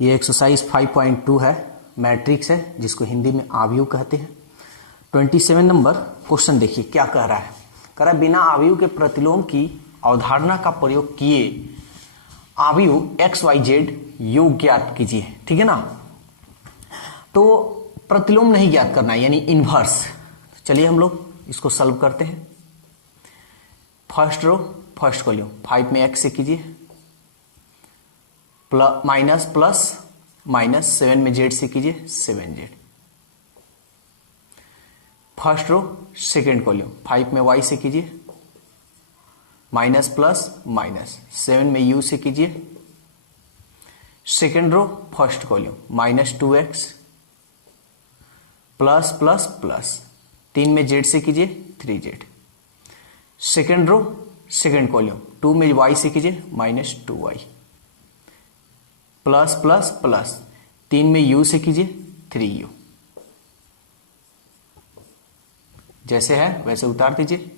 ये एक्सरसाइज 5.2 है, मैट्रिक्स है जिसको हिंदी में आव्यूह कहते हैं। 27 नंबर क्वेश्चन देखिए क्या कह रहा है। कह रहा है बिना आव्यूह के प्रतिलोम की अवधारणा का प्रयोग किए आव्यूह एक्स वाई जेड योग ज्ञात कीजिए। ठीक है ना, तो प्रतिलोम नहीं ज्ञात करना है यानी इनवर्स। चलिए हम लोग इसको सॉल्व करते हैं। फर्स्ट रो फर्स्ट कॉलम 5 में एक्स से कीजिए, माइनस प्लस माइनस 7 में जेड से कीजिए 7z। First row second column 5 में वाई से कीजिए, माइनस प्लस माइनस 7 में यू से कीजिए। Second row first column minus 2x plus plus plus 3 में जेड से कीजिए 3z। Second row second column 2 में y से कीजिए minus 2y plus plus plus 3 में u से कीजिए 3u। जैसे है वैसे उतार दीजिए।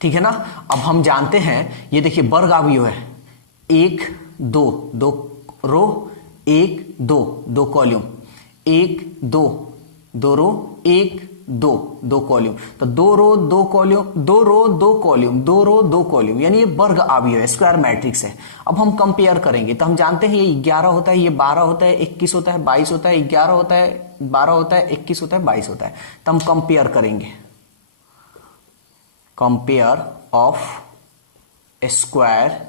ठीक है ना। अब हम जानते हैं ये देखिए वर्ग आव्यूह है, 1 2 2 रो 1 2 2 कॉलम, 1 2 2 रो 1 2 2 कॉलम, तो 2 रो 2 कॉलम 2 रो 2 कॉलम 2 रो 2 कॉलम यानी ये वर्ग आव्यूह है, स्क्वायर मैट्रिक्स है। अब हम कंपेयर करेंगे तो हम जानते हैं ये 11 होता है, ये 12 होता है, 21 होता है, 22 होता है, 11 होता है, 12 होता है, 21 होता है, 22 होता है। तो हम कंपेयर करेंगे, कंपेयर ऑफ स्क्वायर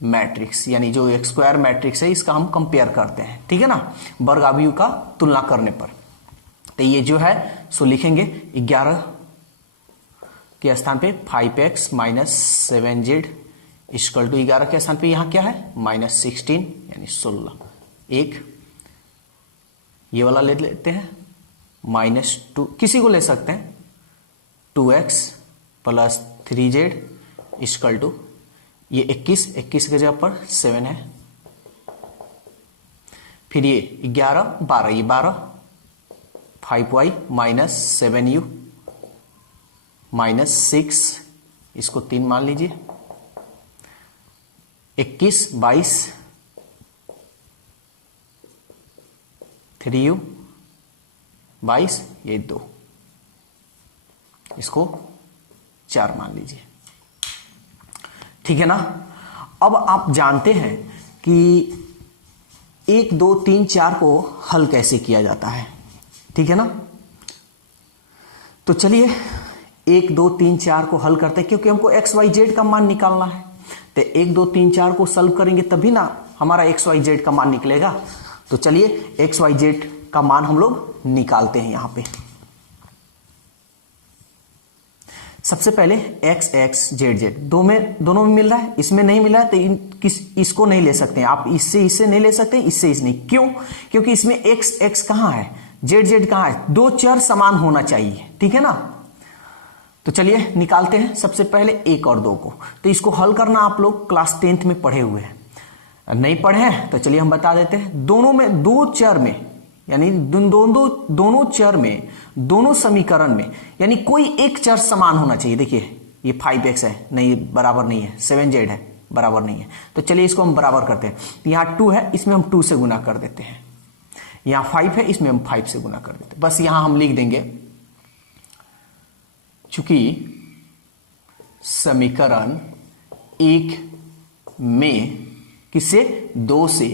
मैट्रिक्स यानी जो एक स्क्वायर मैट्रिक्स है इसका हम कंपेयर करते हैं। ठीक है ना, वर्ग आव्यूह का तुलना करने पर। तो ये जो है सो लिखेंगे 11 के स्थान पे 5x minus 7z equal to 11 के स्थान पे यहां क्या है माइनस 16 यानी 16। एक ये वाला ले लेते हैं माइनस 2, किसी को ले सकते हैं 2x plus 3z equal to ये 21 के जगह पर 7 है। फिर ये 11 12 ये 12 5y माइनस 7u माइनस 6 इसको 3 मान लीजिए, 21 22 3u 22 ये 2 इसको 4 मान लीजिए। ठीक है ना। अब आप जानते हैं कि 1 2 3 4 को हल कैसे किया जाता है। ठीक है ना, तो चलिए 1 2 3 4 को हल करते हैं क्योंकि हमको एक्स वाई जेड का मान निकालना है। तो 1 2 3 4 को सॉल्व करेंगे तभी ना हमारा एक्स वाई जेड का मान निकलेगा। तो चलिए एक्स वाई जेड का मान हम लोग निकालते हैं। यहां पे सबसे पहले एक्स एक्स जेड जेड दोनों में मिल रहा है, इसमें नहीं मिला है तो इसको नहीं ले सकते हैं आप, इससे नहीं ले सकते, इससे इस नहीं। क्यों? क्योंकि इसमें एक्स एक्स कहां है, जेड जेड कहां है, 2 चर समान होना चाहिए। ठीक है ना, तो चलिए निकालते हैं सबसे पहले 1 और 2 को। तो इसको हल करना आप लोग क्लास 10th में पढ़े हुए हैं, नहीं पढ़े हैं तो चलिए हम बता देते हैं। दोनों में 2 चर में यानी दोनों चर में दोनों समीकरण में यानी कोई एक चर समान होना चाहिए। देखिए ये 5x है, नहीं बराबर नहीं है, 7z है बराबर नहीं है, तो चलिए इसको हम बराबर करते हैं। यहां 2 है, इसमें हम 2 से गुना कर देते हैं। यहां 5 है, इसमें हम 5 से गुना कर देते हैं। बस यहां हम लिख देंगे चूंकि समीकरण 1 में किसे 2 से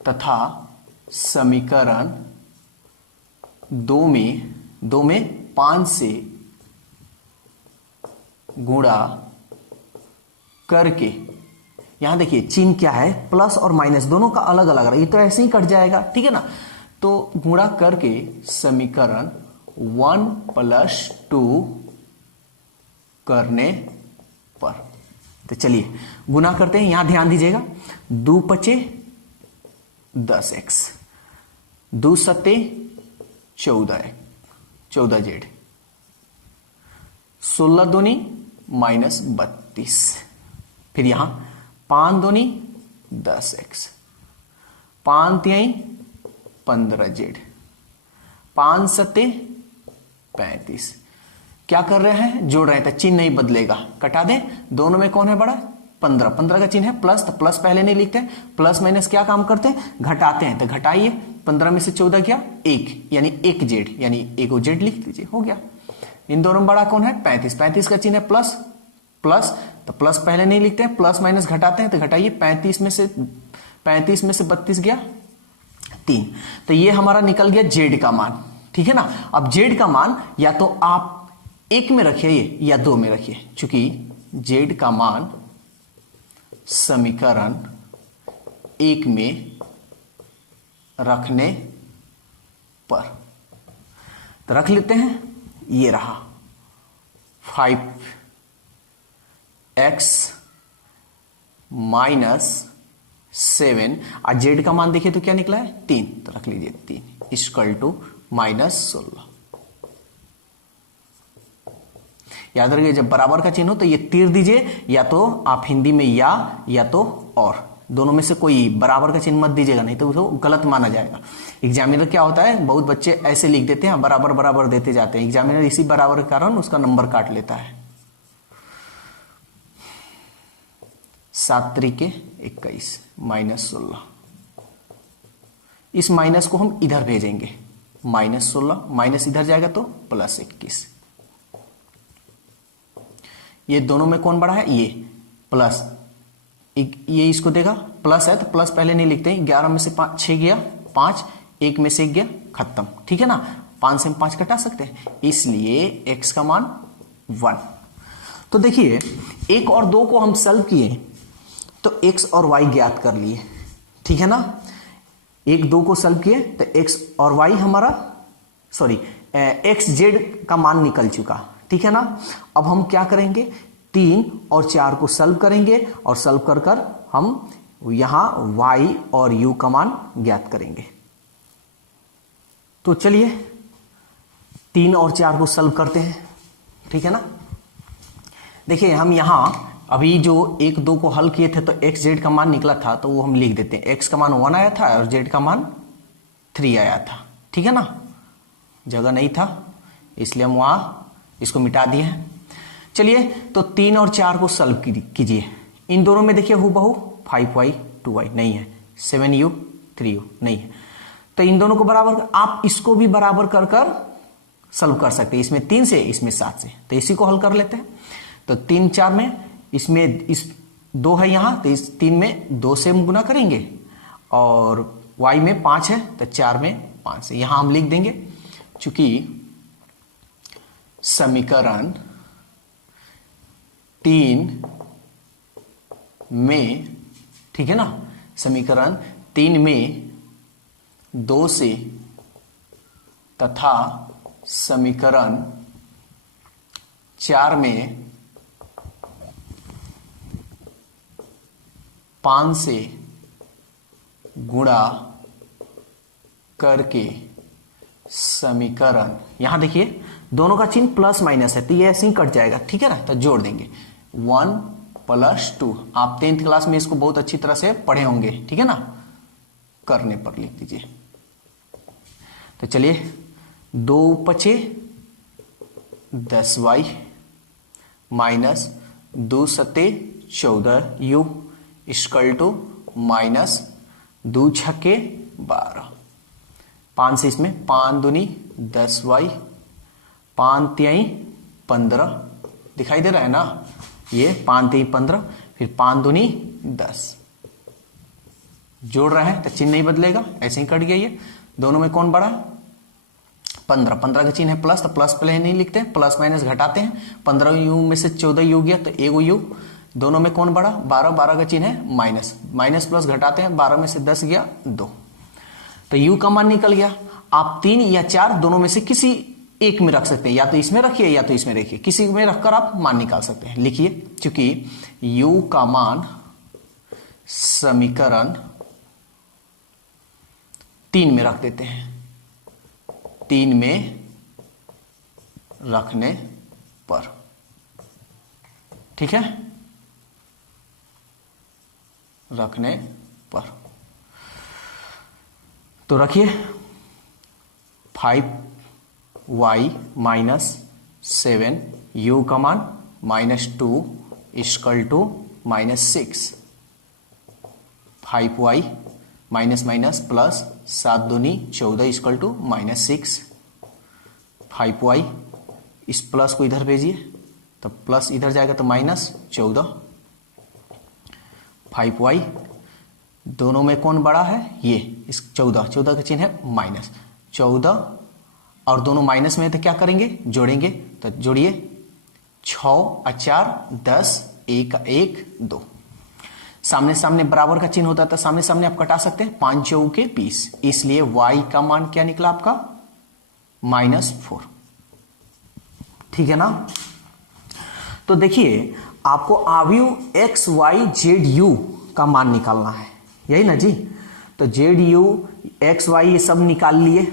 तथा समीकरण 2 में 5 से गुणा करके, यहां देखिए चिन्ह क्या है, प्लस और माइनस दोनों का अलग अलग है, ये तो ऐसे ही कट जाएगा। ठीक है ना, तो गुणा करके समीकरण 1 + 2 करने पर, तो चलिए गुणा करते हैं। यहां ध्यान दीजिएगा 2 × 5 10x, 2 × 7 14z, 16 दूनी -32, फिर यहां 5 दूनी 10x, 5 तिहाई 15z, 5 × 7 35। क्या कर रहे हैं, जोड़ रहे हैं, तो चिन्ह नहीं बदलेगा, कटा दें। दोनों में कौन है बड़ा, 15, 15 का चिन्ह है प्लस, तो प्लस पहले नहीं लिखते, प्लस माइनस क्या काम करते हैं, घटाते हैं, तो घटाइए, 15 में से 14 गया 1, यानी 1 जेड, यानी 1 जेड लिख दीजिए, हो गया। इन दोनों में बड़ा कौन है, 35, 35 का चिन्ह है प्लस, प्लस, तो प्लस पहले नहीं लिखते हैं, प्लस माइनस घटाते हैं, तो घटाइए, 35 में से 32 गया 3, तो ये हमारा निकल गया जेड का मान, ठीक है ना। अब जेड का मान या तो आप 1 में रखिए या 2 में रखिए, चूंकि जेड का मान समीकरण 1 में रखने पर, तो रख लेते हैं, ये रहा 5x -7, और जेड का मान देखिए तो क्या निकला है 3, तो रख लीजिए 3 इक्वल टू -16। याद रखिए जब बराबर का चिन्ह हो तो ये तीर दीजिए, या तो आप हिंदी में या तो और, दोनों में से कोई बराबर का चिन्ह मत दीजिएगा, नहीं तो वो गलत माना जाएगा। एग्जामिनर क्या होता है, बहुत बच्चे ऐसे लिख देते हैं, बराबर बराबर देते जाते हैं, एग्जामिनर इसी बराबर के कारण उसका नंबर काट लेता है। 7 त्रिके 21 -16, इस माइनस को हम इधर भेजेंगे, -16 माइनस इधर जाएगा तो +21, ये दोनों में कौन बड़ा है, ये प्लस, ये इसको देगा प्लस है तो प्लस पहले नहीं लिखते हैं, 11 में से 6 गया 5, 1 में से 1 गया, खत्म, ठीक है ना। 5 से हम 5 घटा सकते हैं, इसलिए x का मान 1। तो देखिए 1 और 2 को हम सॉल्व किए तो x और y ज्ञात कर लिए, ठीक है ना। 1 2 को सॉल्व किए तो x और y हमारा x z का मान निकल चुका, ठीक है ना। अब हम क्या करेंगे, 3 और 4 को सॉल्व करेंगे, और सॉल्व कर कर हम यहां y और u का मान ज्ञात करेंगे। तो चलिए 3 और 4 को सॉल्व करते हैं, ठीक है ना। देखिए हम यहां अभी जो 1 2 को हल किए थे तो x z का मान निकला था, तो वो हम लिख देते हैं, x का मान 1 आया था और z का मान 3 आया था, ठीक है ना। जगह नहीं था इसलिए हम वहां इसको मिटा दिए हैं। चलिए तो 3 और 4 को सॉल्व कीजिए, इन दोनों में देखिए हूबहू 5y 2y नहीं है, 7u 3u नहीं है, तो इन दोनों को बराबर, आप इसको भी बराबर कर कर सॉल्व कर सकते हैं, इसमें 3 से इसमें 7 से, तो इसी को हल कर लेते हैं। तो 3 4 में, इसमें इस 2 है यहां, तो इस 3 में 2 से हम गुना करेंगे, और y में 5 है तो 4 में 5 से, यहां हम लिख देंगे, चूंकि समीकरण 3 में, ठीक है ना, समीकरण 3 में 2 से तथा समीकरण 4 में 5 से गुणा करके समीकरण, यहां देखिए दोनों का चिन्ह प्लस माइनस है तो ये ऐसे ही कट जाएगा, ठीक है ना, तो जोड़ देंगे 1 + 2, आप 10th क्लास में इसको बहुत अच्छी तरह से पढ़े होंगे, ठीक है ना, करने पर लिख दीजिए। तो चलिए 2 × 5 10y -2 × 14u इक्वल टू -2 × 12, 5 से इसमें 5 दूनी 10y, 5 तिहाई 15, दिखाई दे रहा है ना, ये 5 तिहाई 15, फिर 5 दूनी 10, जोड़ रहे हैं तो चिन्ह नहीं बदलेगा, ऐसे ही कट गया ये। दोनों में कौन बड़ा, 15, 15 का चिन्ह है प्लस, तो प्लस पहले नहीं लिखते, प्लस माइनस घटाते हैं, 15u में से 14u गया तो 1u, दोनों में कौन बड़ा, 12, 12 का चिन्ह है माइनस, माइनस प्लस घटाते हैं, 12 में से 10 गया 2, तो u का मान निकल गया। आप 3 या 4 दोनों में से किसी एक में रख सकते हैं, या तो इसमें रखिए या तो इसमें रखिए, किसी में रखकर आप मान निकाल सकते हैं। लिखिए, क्योंकि u का मान समीकरण 3 में रख देते हैं, 3 में रखने पर, ठीक है, रखने पर, तो रखिए 5y -7 u का मान -2 equal to -6, 5y minus minus plus 7 दूनी 14 इक्वल टू -6, 5y, इस प्लस को इधर भेजिए तो प्लस इधर जाएगा तो -14, 5y, दोनों में कौन बड़ा है, ये इस 14 का चिन्ह है माइनस 14, और दोनों माइनस में है तो क्या करेंगे, जोड़ेंगे, तो जोड़िए 6 और 4 10, 1 1 2, सामने सामने बराबर का चिन्ह होता है तो सामने सामने आप कटा सकते हैं, 5 चौके 20, इसलिए y का मान क्या निकला आपका -4। ठीक है ना। तो देखिए आपको अवयव x y z u का मान निकालना है, यही ना जी। तो z u x y ये सब निकाल लिए,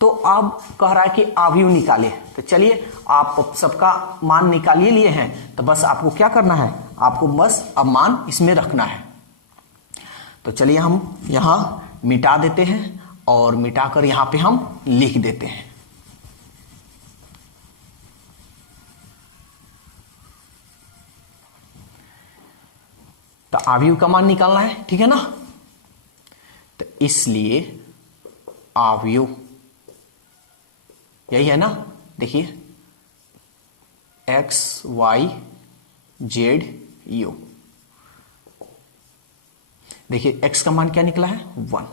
तो अब कह रहा है कि अवयव निकाले, तो चलिए आप सबका मान निकालिए लिए हैं, तो बस आपको क्या करना है, आपको बस अब मान इसमें रखना है। तो चलिए हम यहां मिटा देते हैं और मिटाकर यहां पे हम लिख देते हैं। तो अवयव का मान निकालना है, ठीक है ना। तो इसलिए अवयव यही है ना, देखिए x y z u, देखिए x का मान क्या निकला है 1,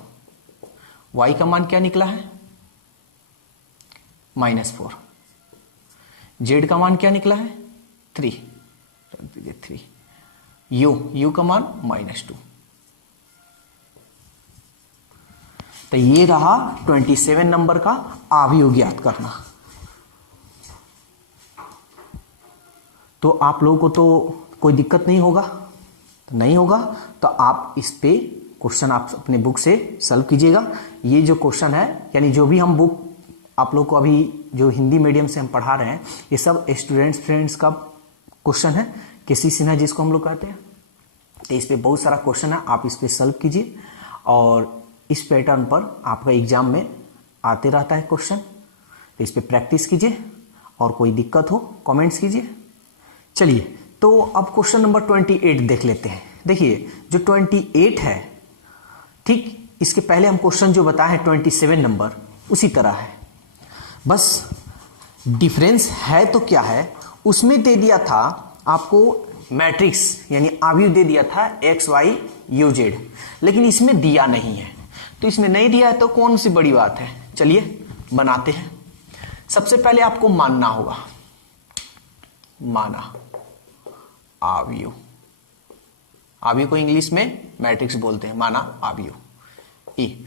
y का मान क्या निकला है -4, z का मान क्या निकला है 3, u का मान -2। तो ये रहा 27 नंबर का अवयव ज्ञात करना। तो आप लोगों को तो कोई दिक्कत नहीं होगा, नहीं होगा तो आप इस पे क्वेश्चन आप अपने बुक से सॉल्व कीजिएगा। ये जो क्वेश्चन है, यानी जो भी हम बुक आप लोग को अभी जो हिंदी मीडियम से हम पढ़ा रहे हैं, ये सब स्टूडेंट्स फ्रेंड्स का क्वेश्चन है, केसी सिन्हा जिसको हम लोग कहते हैं। तो इस पे बहुत सारा क्वेश्चन है, आप इस पे सॉल्व कीजिए और इस पैटर्न पर आपका एग्जाम में आते रहता है क्वेश्चन, तो इस पे प्रैक्टिस कीजिए और कोई दिक्कत हो कमेंट्स कीजिए। चलिए तो अब क्वेश्चन नंबर 28 देख लेते हैं। देखिए जो 28 है, ठीक इसके पहले हम क्वेश्चन जो बताए हैं 27 नंबर उसी तरह है, बस डिफरेंस है तो क्या है, उसमें दे दिया था आपको मैट्रिक्स यानी अवयव दे दिया था x y u z, लेकिन इसमें दिया नहीं है। तो इसमें नहीं दिया है तो कौन सी बड़ी बात है, चलिए बनाते हैं। सबसे पहले आपको मानना होगा, माना अवयव, अवयव को इंग्लिश में मैट्रिक्स बोलते हैं, माना अवयव ए।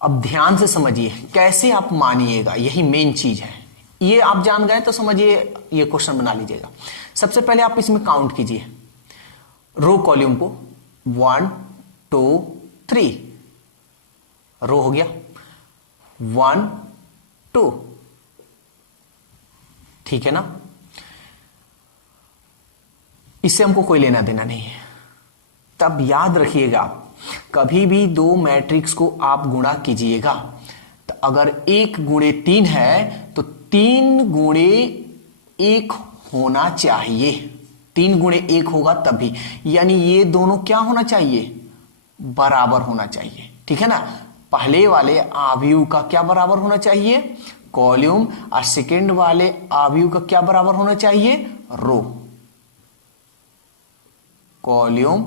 अब ध्यान से समझिए कैसे आप मानिएगा, यही मेन चीज है। ये आप जान गए तो समझिए ये क्वेश्चन बना लीजिएगा। सबसे पहले आप इसमें काउंट कीजिए रो कॉलम को, 1 2 3 रो हो गया, 1 2, ठीक है ना। इससे हमको कोई लेना देना नहीं है। तब याद रखिएगा कभी भी दो मैट्रिक्स को आप गुणा कीजिएगा तो अगर 1 गुणे 3 है तो 3 गुणे 1 होना चाहिए, 3 गुणे 1 होगा तभी, यानी ये दोनों क्या होना चाहिए, बराबर होना चाहिए, ठीक है ना। पहले वाले अवयव का क्या बराबर होना चाहिए, कॉलम, और सेकेंड वाले अवयव का क्या बराबर होना चाहिए, रो। कॉलम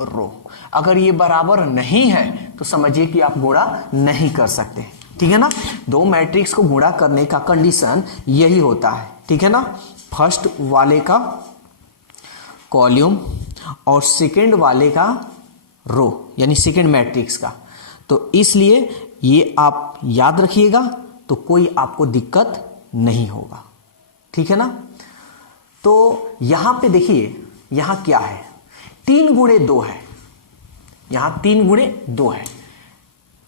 रो, अगर ये बराबर नहीं है तो समझिए कि आप गुणा नहीं कर सकते, ठीक है ना। दो मैट्रिक्स को गुणा करने का कंडीशन यही होता है, ठीक है ना। फर्स्ट वाले का कॉलम और सेकेंड वाले का रो, यानी सेकेंड मैट्रिक्स का। तो इसलिए ये आप याद रखिएगा तो कोई आपको दिक्कत नहीं होगा, ठीक है ना। तो यहां पे देखिए यहां क्या है, 3 गुणे 2 है, यहां 3 गुणे 2 है,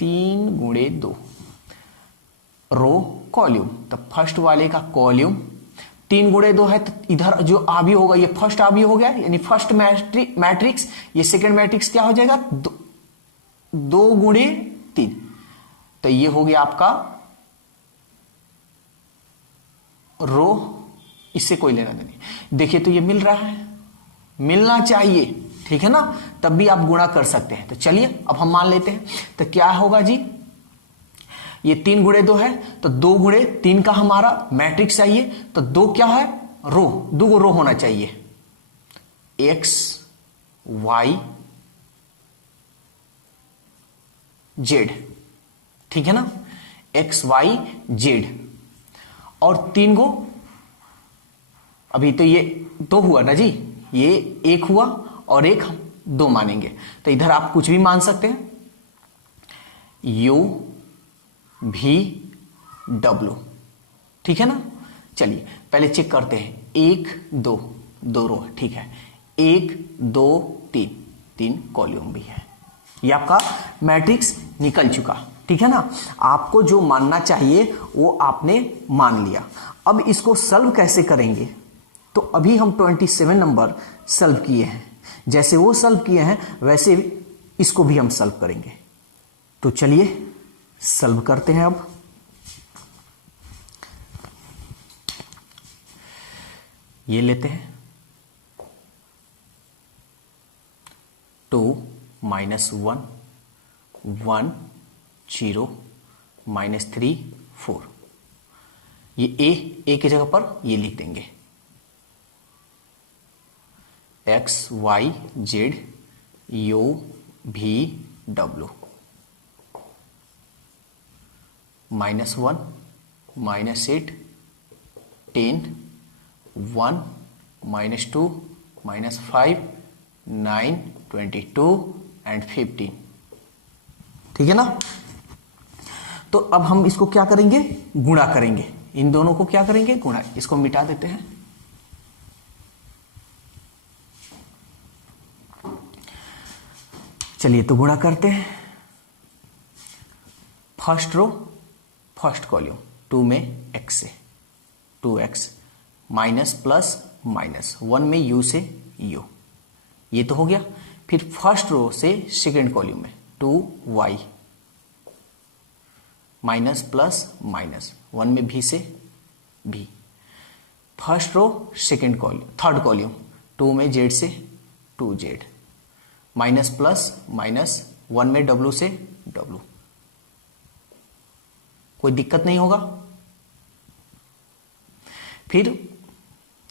3 गुणे 2 रो कॉलम। तो फर्स्ट वाले का कॉलम 3 गुणे 2 है, तो इधर जो अवयव होगा ये फर्स्ट अवयव हो गया, यानी फर्स्ट मैट्रिक्स, ये सेकेंड मैट्रिक्स क्या हो जाएगा 2 गुणे 3, तो ये हो गया आपका रो, इससे कोई लेना देना नहीं। देखिए तो ये मिल रहा है, मिलना चाहिए, ठीक है ना, तब भी आप गुणा कर सकते हैं। तो चलिए अब हम मान लेते हैं, तो क्या होगा जी, ये 3 गुणे 2 है, तो 2 गुणे 3 का हमारा मैट्रिक्स चाहिए, तो 2 क्या है, रो, 2 रो होना चाहिए, एक्स वाई जेड, ठीक है ना, एक्स वाई जेड, और 3 गो, अभी तो ये 2 हुआ ना जी, ये 1 हुआ और 1 हम 2 मानेंगे, तो इधर आप कुछ भी मान सकते हैं, यू भी डब्लू, ठीक है ना। चलिए पहले चेक करते हैं, 1 2 2 रो, ठीक है, 1 2 3 3 कॉलम भी है, ये आपका मैट्रिक्स निकल चुका, ठीक है ना। आपको जो मानना चाहिए वो आपने मान लिया। अब इसको सॉल्व कैसे करेंगे, तो अभी हम 27 नंबर सॉल्व किए हैं, जैसे वो सॉल्व किए हैं वैसे इसको भी हम सॉल्व करेंगे। तो चलिए सॉल्व करते हैं। अब ये लेते हैं 2 -1 1 0 -3 4, ये ए की जगह पर ये लिख देंगे, एक्स वाई जेड यू भी डब्लू, -1 -8 10 1 -2 -5 9 22 एंड 15, ठीक है ना। तो अब हम इसको क्या करेंगे, गुणा करेंगे, इन दोनों को क्या करेंगे, गुणा, इसको मिटा देते हैं। चलिए तो गुणा करते हैं, फर्स्ट रो फर्स्ट कॉलम 2 में x से 2x, माइनस प्लस माइनस 1 में u से u, ये तो हो गया। फिर फर्स्ट रो से सेकेंड कॉलम में 2y, माइनस प्लस माइनस 1 में v से v, first row second column third column 2 में z से 2z, माइनस प्लस माइनस 1 में w से w, कोई दिक्कत नहीं होगा। फिर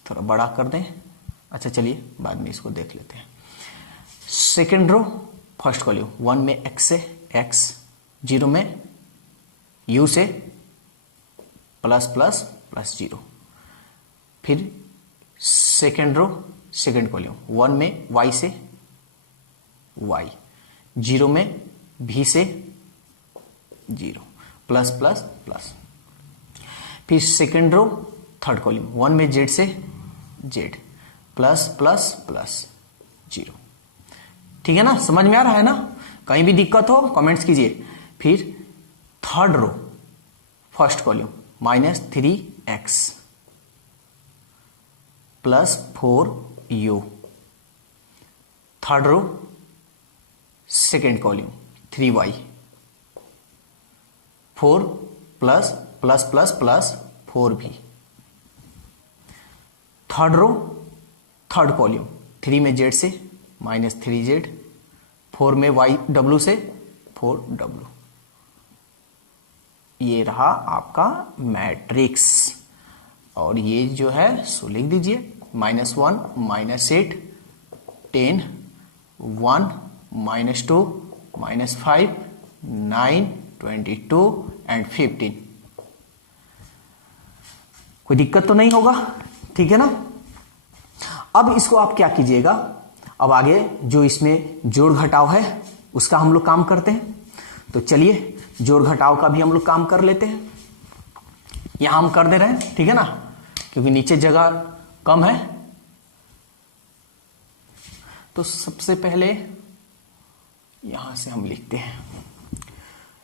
थोड़ा बड़ा कर दें, अच्छा चलिए बाद में इसको देख लेते हैं। सेकेंड रो फर्स्ट कॉलम 1 में x से x, 0 में u से प्लस प्लस प्लस 0, फिर सेकेंड रो सेकेंड कॉलम 1 में y से y, 0 में v से 0, प्लस प्लस प्लस, फिर सेकेंड रो थर्ड कॉलम 1 में z से z, प्लस प्लस प्लस 0, ठीक है ना, समझ में आ रहा है ना, कहीं भी दिक्कत हो कमेंट्स कीजिए। फिर third row first column -3x plus 4u, third row second column 3y, 4 plus plus plus plus 4v, third row third column 3 में z से -3z, 4 में y w से 4w, ये रहा आपका मैट्रिक्स। और ये जो है सो लिख दीजिए, -1 -8 10 1 -2 -5 9 22 एंड 15, कोई दिक्कत तो नहीं होगा, ठीक है ना। अब इसको आप क्या कीजिएगा, अब आगे जो इसमें जोड़ घटाव है उसका हम लोग काम करते हैं। तो चलिए जोड़ घटाव का भी हम लोग काम कर लेते हैं, यहां हम कर दे रहे हैं, ठीक है ना, क्योंकि नीचे जगह कम है। तो सबसे पहले यहां से हम लिखते हैं,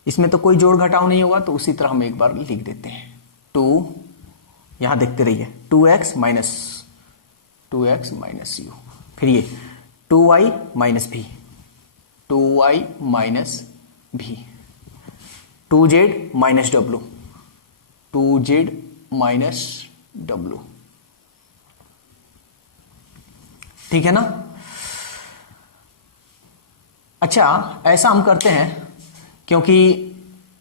इसमें तो कोई जोड़ घटाव नहीं होगा, तो उसी तरह हम एक बार लिख देते हैं 2, यहां देखते रहिए 2x माइनस u, फिर ये 2y minus v, 2y minus v, 2z minus w, 2z minus w, ठीक है ना। अच्छा, ऐसा हम करते हैं, क्योंकि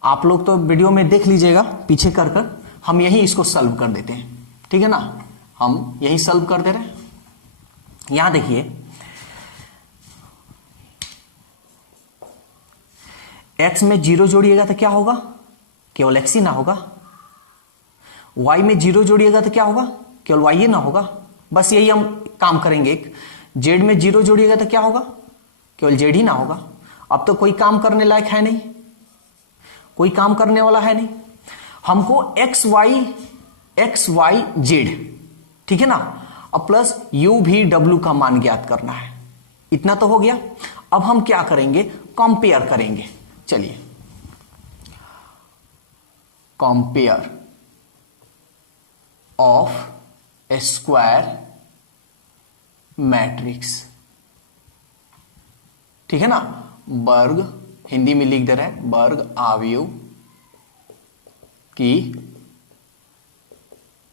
आप लोग तो वीडियो में देख लीजिएगा पीछे कर कर, हम यही इसको सॉल्व कर देते हैं, ठीक है ना। हम यही सॉल्व कर दे रहे हैं। यहां देखिए, x में 0 जोड़िएगा तो क्या होगा, केवल x ही ना होगा। y में 0 जोड़िएगा तो क्या होगा, केवल y ही ना होगा। बस यही हम काम करेंगे। z में 0 जोड़िएगा तो क्या होगा, केवल z ही ना होगा। अब तो कोई काम करने लायक है नहीं, कोई काम करने वाला है नहीं। हमको x y z, ठीक है ना, अब प्लस u v w का मान ज्ञात करना है। इतना तो हो गया। अब हम क्या करेंगे, कंपेयर करेंगे। चलिए, कंपेयर ऑफ स्क्वायर मैट्रिक्स, ठीक है ना। वर्ग, हिंदी में लिख दे रहे हैं, वर्ग अवयव की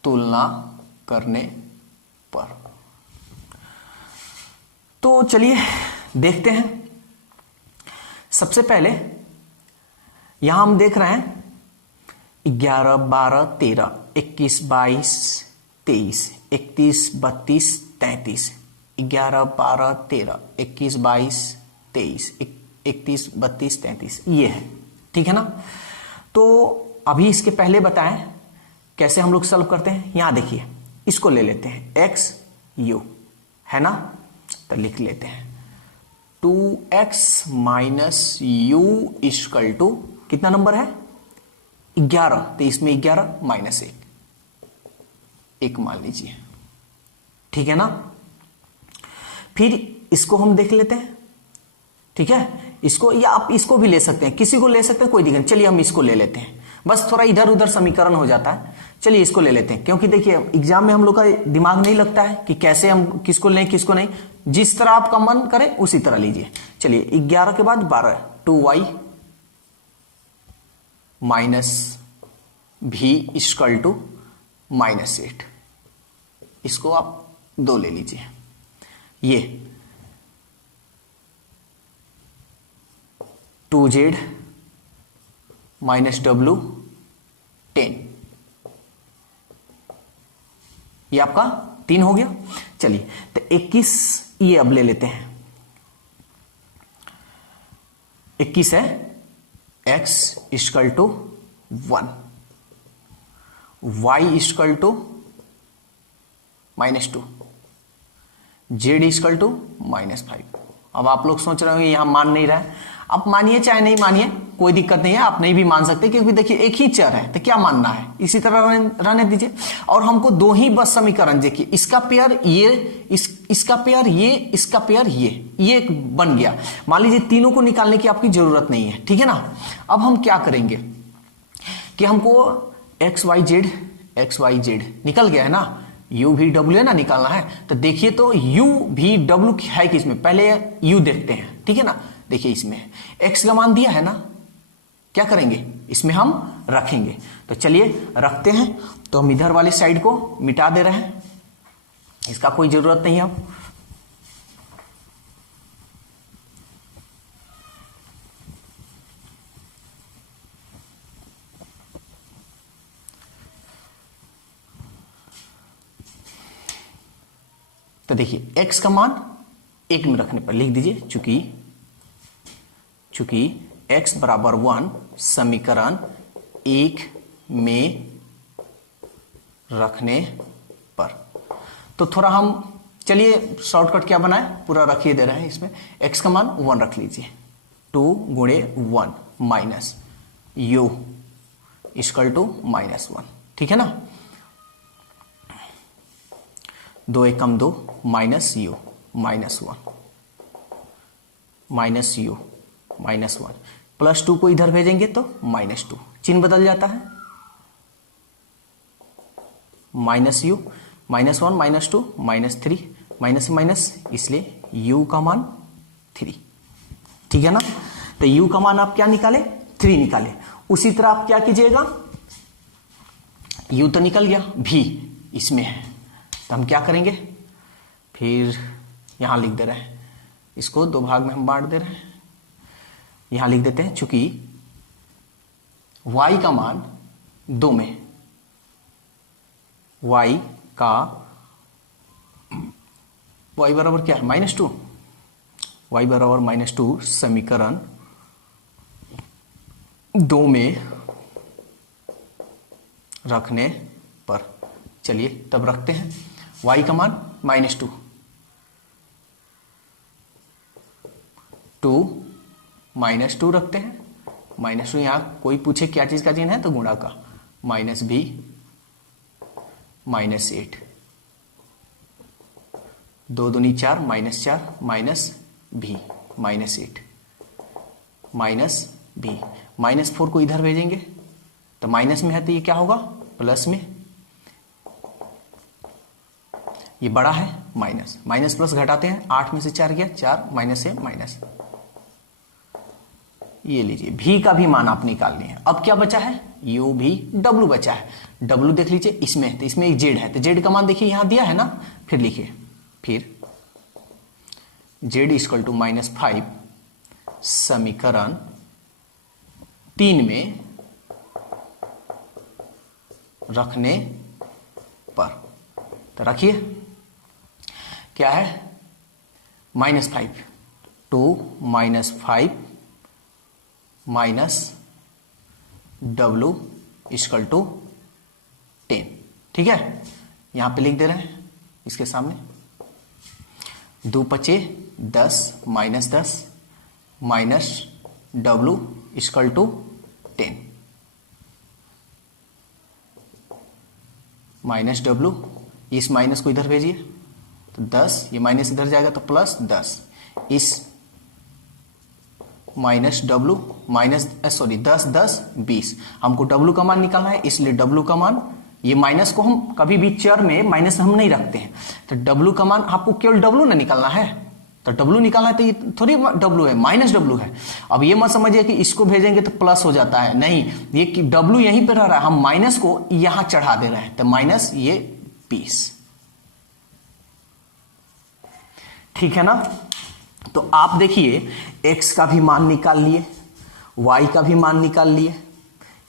तुलना करने पर। तो चलिए देखते हैं। सबसे पहले यहां हम देख रहे हैं 11, 12, 13, 21, 22, 23, 31, 32, 33, 11, 12, 13, 21, 22, 23, 31, 32, 33, ये है, ठीक है ना। तो अभी इसके पहले बताएं कैसे हम लोग सॉल्व करते हैं। यहां देखिए, इसको ले लेते हैं x u, है ना, तो लिख लेते हैं 2x minus u equal to, कितना नंबर है 11, तो इसमें 11 माइनस 1 मान लीजिए, ठीक है ना। फिर इसको हम देख लेते हैं, ठीक है। इसको, या आप इसको भी ले सकते हैं, किसी को ले सकते हैं, कोई दिक्कत। चलिए हम इसको ले लेते हैं, बस थोड़ा इधर उधर समीकरण हो जाता है। चलिए इसको ले लेते हैं, क्योंकि देखिए एग्जाम में हम लोग का दिमाग नहीं लगता है कि कैसे हम किसको लें किसको नहीं। जिस तरह आपका मन करे उसी तरह लीजिए। चलिए 11 के बाद 12, 2y माइनस भी इक्वल टू -8, इसको आप 2 ले लीजिए। ये 2z माइनस w 10, ये आपका 3 हो गया। चलिए, तो 21 ये अब ले लेते हैं। 21 है x equal to 1, y equal to -2, z equal to -5। अब आप लोग सोच रहे होंगे यहां मान नहीं रहा है। आप मानिए चाहे नहीं मानिए, कोई दिक्कत नहीं है, आप नहीं भी मान सकते, क्योंकि देखिए एक ही चर है तो क्या मानना है, इसी तरह रहने दीजिए। और हमको 2 ही बस समीकरण, देखिए इसका पेयर ये, इसका पेयर ये, इसका पेयर ये एक बन गया। मान लीजिए तीनों को निकालने की आपकी जरूरत नहीं है, ठीक है ना। अब हम क्या करेंगे कि हमको एक्स वाई जेड निकल गया है ना, u v w है ना, निकालना है। तो देखिए, तो u v w है किसमें, पहले u देखते हैं, ठीक है ना। देखिए इसमें x का मान दिया है ना, क्या करेंगे, इसमें हम रखेंगे। तो चलिए रखते हैं। तो हम इधर वाली साइड को मिटा दे रहे हैं, इसका कोई जरूरत नहीं है अब। तो देखिए x का मान 1 में रखने पर लिख दीजिए, चूंकि x बराबर 1 समीकरण 1 में रखने पर। तो थोड़ा हम, चलिए शॉर्टकट क्या बनाए, पूरा रखिए दे रहे हैं इसमें। x का मान 1 रख लीजिए, 2 गुणे 1 माइनस u इक्वल टू -1, ठीक है ना। 2 एकम 2 minus u -1 minus u -1 plus 2 को इधर भेजेंगे तो -2, चिन्ह बदल जाता है, माइनस u -1 -2 -3 माइनस माइनस, इसलिए u का मान 3, ठीक है ना। तो u का मान आप क्या निकाले, 3 निकाले। उसी तरह आप क्या कीजिएगा, u तो निकल गया, v इसमें है, तो हम क्या करेंगे, फिर यहां लिख दे रहे हैं, इसको 2 भाग में हम बांट दे रहे हैं। यहां लिख देते हैं चूंकि y का मान 2 में, y का y बराबर क्या है -2, y बराबर -2 समीकरण 2 में रखने पर, चलिए तब रखते हैं y का मान -2, 2 -2 रखते हैं। -2 यहां कोई पूछे क्या चीज का चिन्ह है तो गुणा का, -b -8, 2 दूनी 4 -4 -b -8 -b, -4 को इधर भेजेंगे तो माइनस में है तो ये क्या होगा प्लस में, ये बड़ा है माइनस, माइनस प्लस घटाते हैं, 8 में से 4 गया 4, माइनस है माइनस। ये लीजिए भी का भी मान आप निकाल लिए। अब क्या बचा है u भी w बचा है। w देख लीजिए इसमें, तो इसमें एक z है तो z का मान देखिए यहां दिया है ना, फिर लिखिए, फिर z इक्वल टू -5 समीकरण 3 में रखने पर, तो रखिए क्या है -5, 2 -5 माइनस w इक्वल टू 10, ठीक है। यहां पे लिख दे रहे हैं इसके सामने, 2 पचे 10 -10 minus w equal to 10, minus w, इस माइनस को इधर भेजिए तो 10, ये माइनस इधर जाएगा तो प्लस 10, इस माइनस w माइनस 10 10 20, हमको w का मान निकालना है, इसलिए w का मान, ये माइनस को हम कभी भी चर में माइनस हम नहीं रखते हैं, तो w का मान आपको केवल w ना निकालना है, तो w निकालना है तो ये थोड़ी w है, माइनस w है। अब ये मत समझिए कि इसको भेजेंगे तो प्लस हो जाता है, नहीं, ये w यहीं पे रह रहा है, हम माइनस को यहां चढ़ा दे रहे हैं, तो माइनस ये 20, ठीक है ना। तो आप देखिए x का भी मान निकाल लिए, y का भी मान निकाल लिए,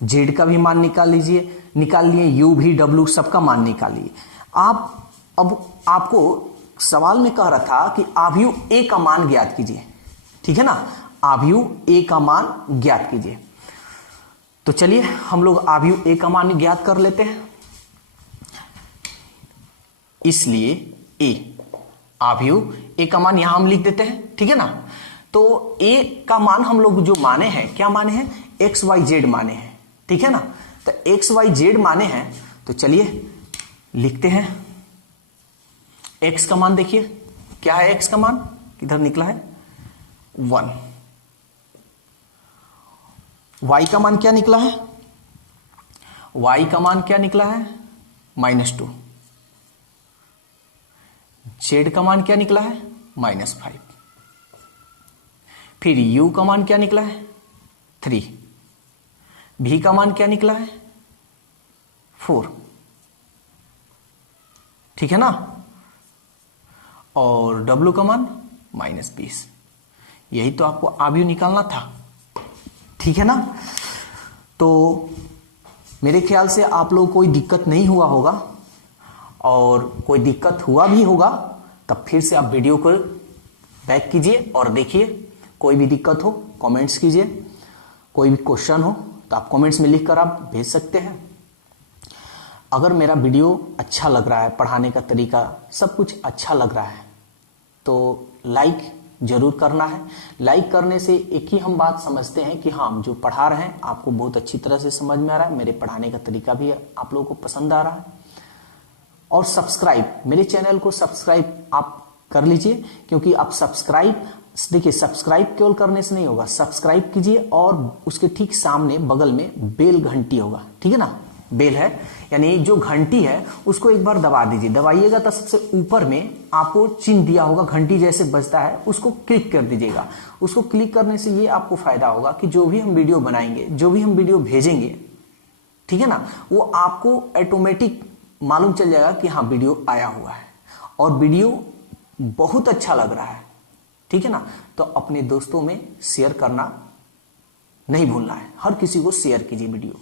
z का भी मान निकाल लिए, u भी w सबका मान निकाल लिए। आप अब आपको सवाल में कह रहा था कि आव्यूह a का मान ज्ञात कीजिए, ठीक है ना, आव्यूह a का मान ज्ञात कीजिए। तो चलिए हम लोग आव्यूह a का मान ज्ञात कर लेते हैं। इसलिए a, आव्यूह a का मान यहां हम लिख देते हैं, ठीक है ना। तो a का मान हम लोग जो माने हैं, क्या माने हैं, x y z माने हैं, ठीक है ना। तो x y z माने हैं, तो चलिए लिखते हैं। x का मान देखिए क्या है, x का मान किधर निकला है 1, y का मान क्या निकला है, y का मान क्या निकला है -2, z का मान क्या निकला है -5, फिर u का मान क्या निकला है 3, v का मान क्या निकला है 4, ठीक है ना, और w का मान -20। यही तो आपको आव्यूह निकालना था, ठीक है ना। तो मेरे ख्याल से आप लोग कोई दिक्कत नहीं हुआ होगा, और कोई दिक्कत हुआ भी होगा तब फिर से आप वीडियो को बैक कीजिए और देखिए। कोई भी दिक्कत हो कमेंट्स कीजिए, कोई भी क्वेश्चन हो तो आप कमेंट्स में लिखकर आप भेज सकते हैं। अगर मेरा वीडियो अच्छा लग रहा है, पढ़ाने का तरीका सब कुछ अच्छा लग रहा है, तो लाइक जरूर करना है। लाइक करने से एक ही हम बात समझते हैं कि हाँ, जो पढ़ा रहे हैं आपको बहुत अच्छी तरह से समझ में आ रहा है, मेरे पढ़ाने का तरीका भी आप लोगों को पसंद आ रहा है। और सब्सक्राइब, मेरे चैनल को सब्सक्राइब आप कर लीजिए, क्योंकि आप सब्सक्राइब, देखिए सब्सक्राइब केवल करने से नहीं होगा, सब्सक्राइब कीजिए और उसके ठीक सामने बगल में बेल घंटी होगा, ठीक है ना, बेल है यानी जो घंटी है उसको एक बार दबा दीजिए। दबाइएगा तो सबसे ऊपर में आपको चिन्ह दिया होगा, घंटी जैसे बजता है, उसको क्लिक कर दीजिएगा। उसको क्लिक करने से ये आपको फायदा होगा कि जो भी हम वीडियो बनाएंगे, जो भी हम वीडियो भेजेंगे, ठीक है ना, वो आपको ऑटोमेटिक मालूम चल जाएगा कि हाँ वीडियो आया हुआ है। और वीडियो बहुत अच्छा लग रहा है, ठीक है ना, तो अपने दोस्तों में शेयर करना नहीं भूलना है, हर किसी को शेयर कीजिए वीडियो।